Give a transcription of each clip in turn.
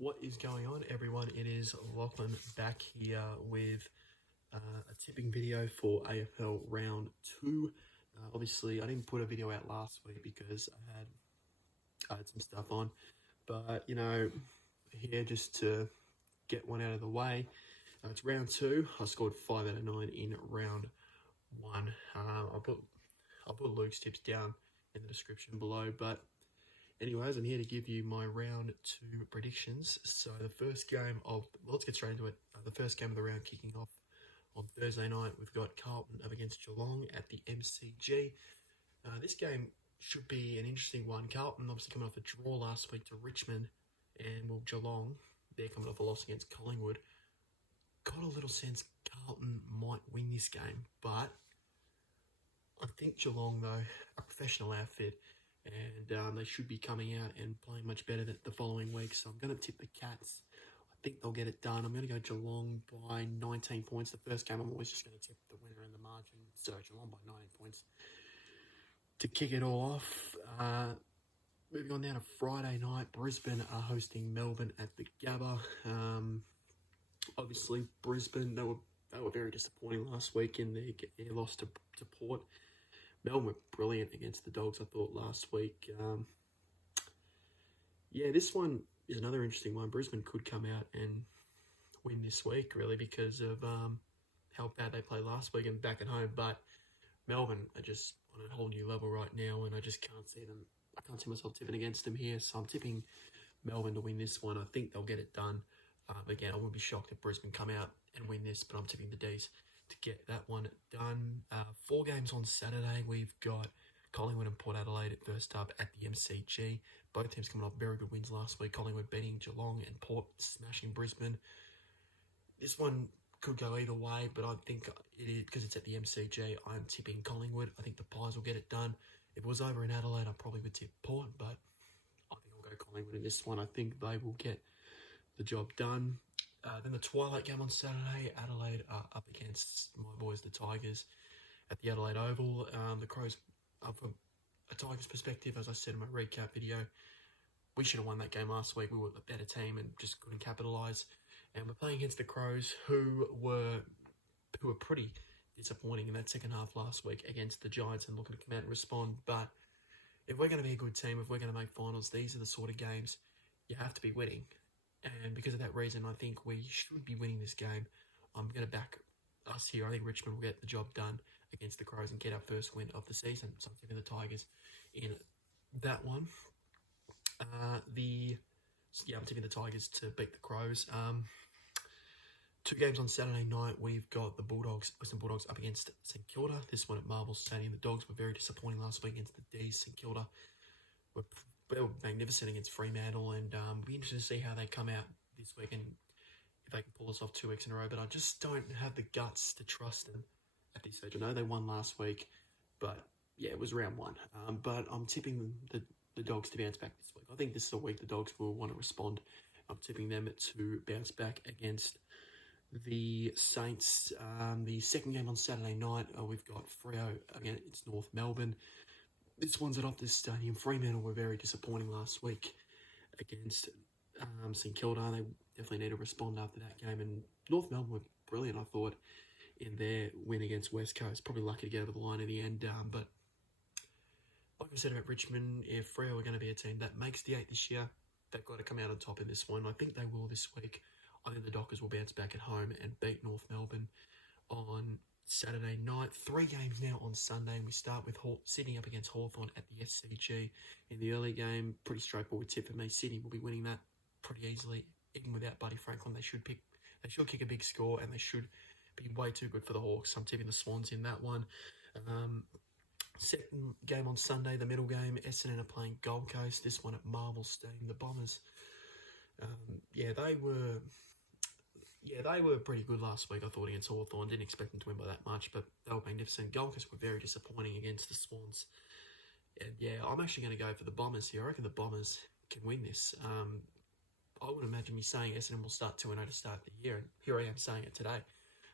What is going on, everyone? It is Lachlan back here with a tipping video for AFL Round 2. Obviously, I didn't put a video out last week because I had some stuff on. But, here just to get one out of the way. It's Round 2. I scored 5 out of 9 in Round 1. I'll put Luke's tips down in the description below, but anyways, I'm here to give you my round 2 predictions. So the first game let's get straight into it. The first game of the round kicking off on Thursday night. We've got Carlton up against Geelong at the MCG. This game should be an interesting one. Carlton obviously coming off a draw last week to Richmond, and Geelong, they're coming off a loss against Collingwood. Got a little sense Carlton might win this game, but I think Geelong, though, a professional outfit, and they should be coming out and playing much better than the following week. So I'm going to tip the Cats. I think they'll get it done. I'm going to go Geelong by 19 points. The first game, I'm always just going to tip the winner in the margin. So Geelong by 19 points. To kick it all off, moving on down to Friday night, Brisbane are hosting Melbourne at the Gabba. Obviously, Brisbane, they were very disappointing last week in their loss to Port. Melbourne were brilliant against the Dogs, I thought, last week. This one is another interesting one. Brisbane could come out and win this week, really, because of how bad they played last week and back at home. But Melbourne are just on a whole new level right now, and I just can't see them. I can't see myself tipping against them here, so I'm tipping Melbourne to win this one. I think they'll get it done. Again, I wouldn't be shocked if Brisbane come out and win this, but I'm tipping the D's to get that one done. 4 games on Saturday. We've got Collingwood and Port Adelaide at first up at the MCG. Both teams coming off very good wins last week. Collingwood beating Geelong and Port smashing Brisbane. This one could go either way, but I think it is, because it's at the MCG, I'm tipping Collingwood. I think the Pies will get it done. If it was over in Adelaide, I probably would tip Port, but I think I'll go Collingwood in this one. I think they will get the job done. Then the twilight game on Saturday, Adelaide are up against my boys, the Tigers, at the Adelaide Oval. The Crows, from a Tigers perspective, as I said in my recap video, we should have won that game last week. We were a better team and just couldn't capitalise. And we're playing against the Crows, who were pretty disappointing in that second half last week against the Giants and looking to come out and respond. But if we're going to be a good team, if we're going to make finals, these are the sort of games you have to be winning. And because of that reason, I think we should be winning this game. I'm going to back us here. I think Richmond will get the job done against the Crows and get our first win of the season. So I'm tipping the Tigers in that one. I'm tipping the Tigers to beat the Crows. 2 games on Saturday night. We've got the Western Bulldogs up against St Kilda. This one at Marvel Stadium. The Dogs were very disappointing last week against the D's. St Kilda were magnificent against Fremantle, and we'll be interested to see how they come out this week and if they can pull us off 2 weeks in a row. But I just don't have the guts to trust them at this stage. I know they won last week, but yeah, it was round 1. But I'm tipping the Dogs to bounce back this week. I think this is a week the Dogs will want to respond. I'm tipping them to bounce back against the Saints. The second game on Saturday night, we've got Freo against North Melbourne. This one's at Optus Stadium. Fremantle were very disappointing last week against St Kilda. They definitely need to respond after that game. And North Melbourne were brilliant, I thought, in their win against West Coast. Probably lucky to get over the line in the end. But like I said about Richmond, if Freo are going to be a team that makes the 8 this year, they've got to come out on top in this one. I think they will this week. I think the Dockers will bounce back at home and beat North Melbourne on Saturday night. 3 games now on Sunday, and we start with Sydney up against Hawthorn at the SCG. In the early game, pretty straightforward tip for me. Sydney will be winning that pretty easily. Even without Buddy Franklin, they should kick a big score, and they should be way too good for the Hawks. I'm tipping the Swans in that one. Second game on Sunday, the middle game, Essendon are playing Gold Coast. This one at Marvel Stadium. The Bombers, they were pretty good last week, I thought, against Hawthorn. Didn't expect them to win by that much, but they were magnificent. Gold Coast were very disappointing against the Swans. And I'm actually going to go for the Bombers here. I reckon the Bombers can win this. I would imagine me saying Essendon will start 2-0 to start the year, and here I am saying it today.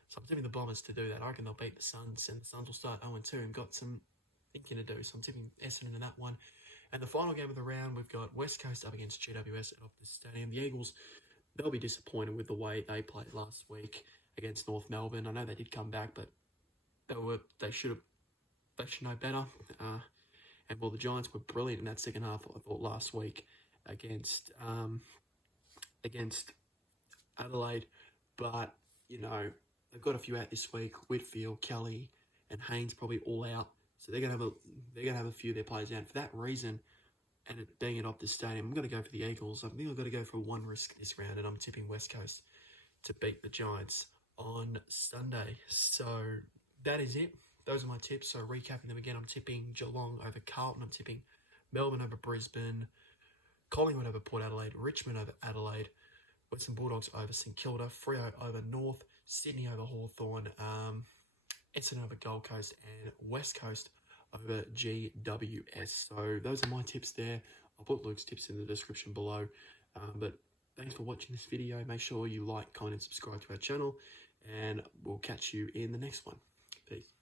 So I'm tipping the Bombers to do that. I reckon they'll beat the Suns, and the Suns will start 0-2 and got some thinking to do. So I'm tipping Essendon in that one. And the final game of the round, we've got West Coast up against GWS at Optus Stadium. The Eagles, they'll be disappointed with the way they played last week against North Melbourne. I know they did come back, but they should know better. And well, the Giants were brilliant in that second half, I thought, last week against Adelaide. But, you know, they've got a few out this week. Whitfield, Kelly, and Haynes probably all out. So they're gonna have a few of their players out. For that reason, and it being at Optus Stadium, I'm gonna go for the Eagles. I think I've got to go for one risk this round, and I'm tipping West Coast to beat the Giants on Sunday. So that is it. Those are my tips. So recapping them again, I'm tipping Geelong over Carlton. I'm tipping Melbourne over Brisbane, Collingwood over Port Adelaide, Richmond over Adelaide, Western Bulldogs over St Kilda, Freo over North, Sydney over Hawthorn, Essendon over Gold Coast, and West Coast over GWS. So those are my tips there. I'll put Luke's tips in the description below. But thanks for watching this video. Make sure you like, comment, and subscribe to our channel, and we'll catch you in the next one. Peace.